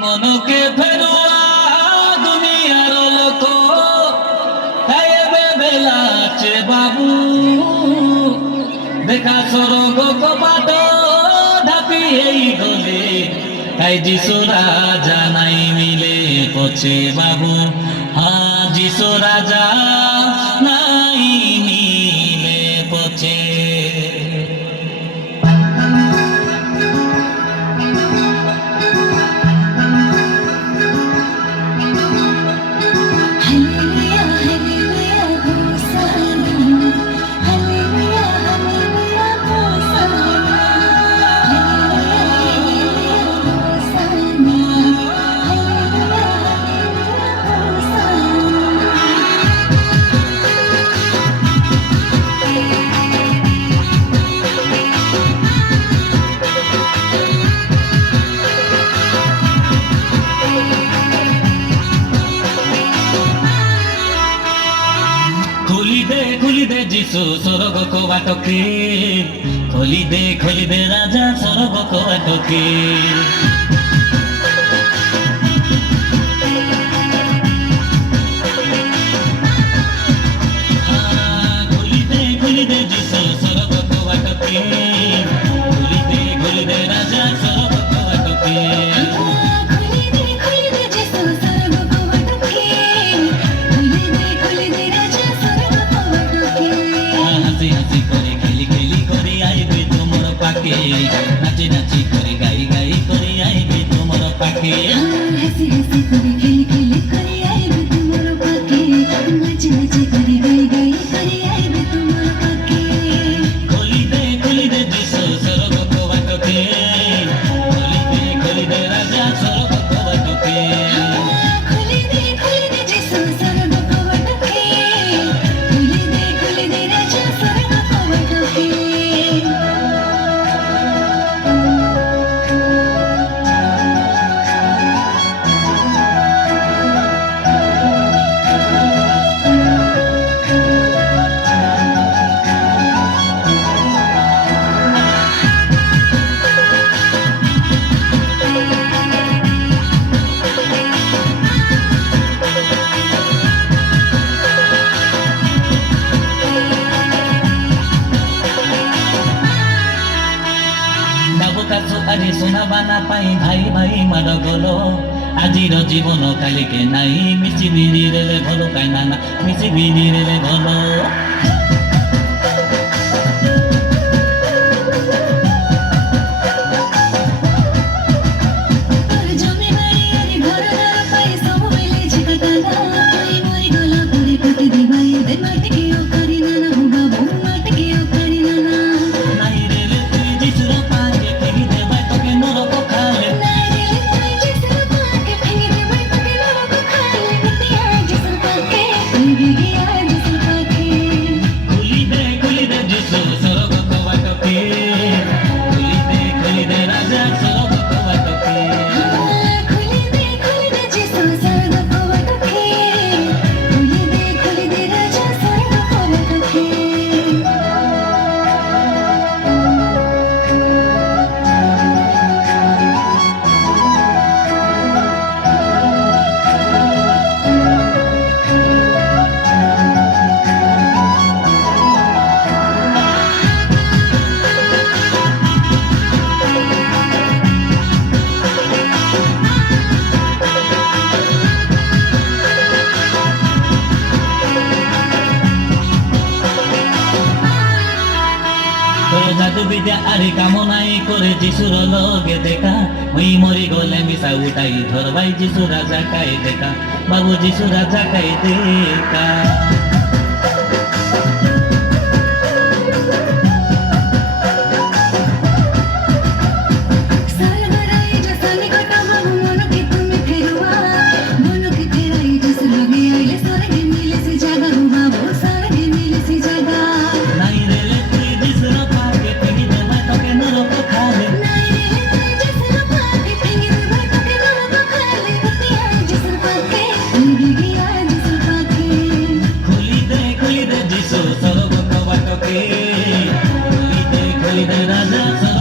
মনকে ফেরুয়া দুনিয়ার লোক খাইবে বেলাচ্ছে বাবু দেখা সরগ কপাট ঢাপি এই গলে তাই যিশোরা জানাই মিলে পছে বাবু যিশো রাজা নাই মিলে পছে খুলি দে যিশু সরগ কবাটকে খলি দে রাজা সরগ কবাটকে খুলি দে যিশু সরগ কবাটকে খুলি দে রাজা সরগ কবাটকে নাচি নাচি করে গাই গাই করে আইবে তোমার পাখে হাসি হাসি করে খেলি খেলি করে আইবে তোমার পাখে নাচি নাচি করে গাই গাই করে আইবে তোমার পাখে খুলি দে যিশু সরগ কবাটকে খুলি দে রাজা সরগ কবাটকে খুলি দে যিশু সরগ কবাটকে খুলি দে রাজা সরগ কবাটকে আরে শোনাবা না পাই ভাই ভাই মার গলো আজির জীবন কালিকে নাই মিশি বিড়িরে ভালো পাই না মিশি বিড়িরে ভালো জাদু বিদ্যা আরে কামনাই করে যিশুর লগে দেখা ওই মরি গলে মিশা উঠাই ধরবাই যিশু রাজা কাই দেখা বাবু যিশু রাজা কাই দেখা দাবিদের রাজা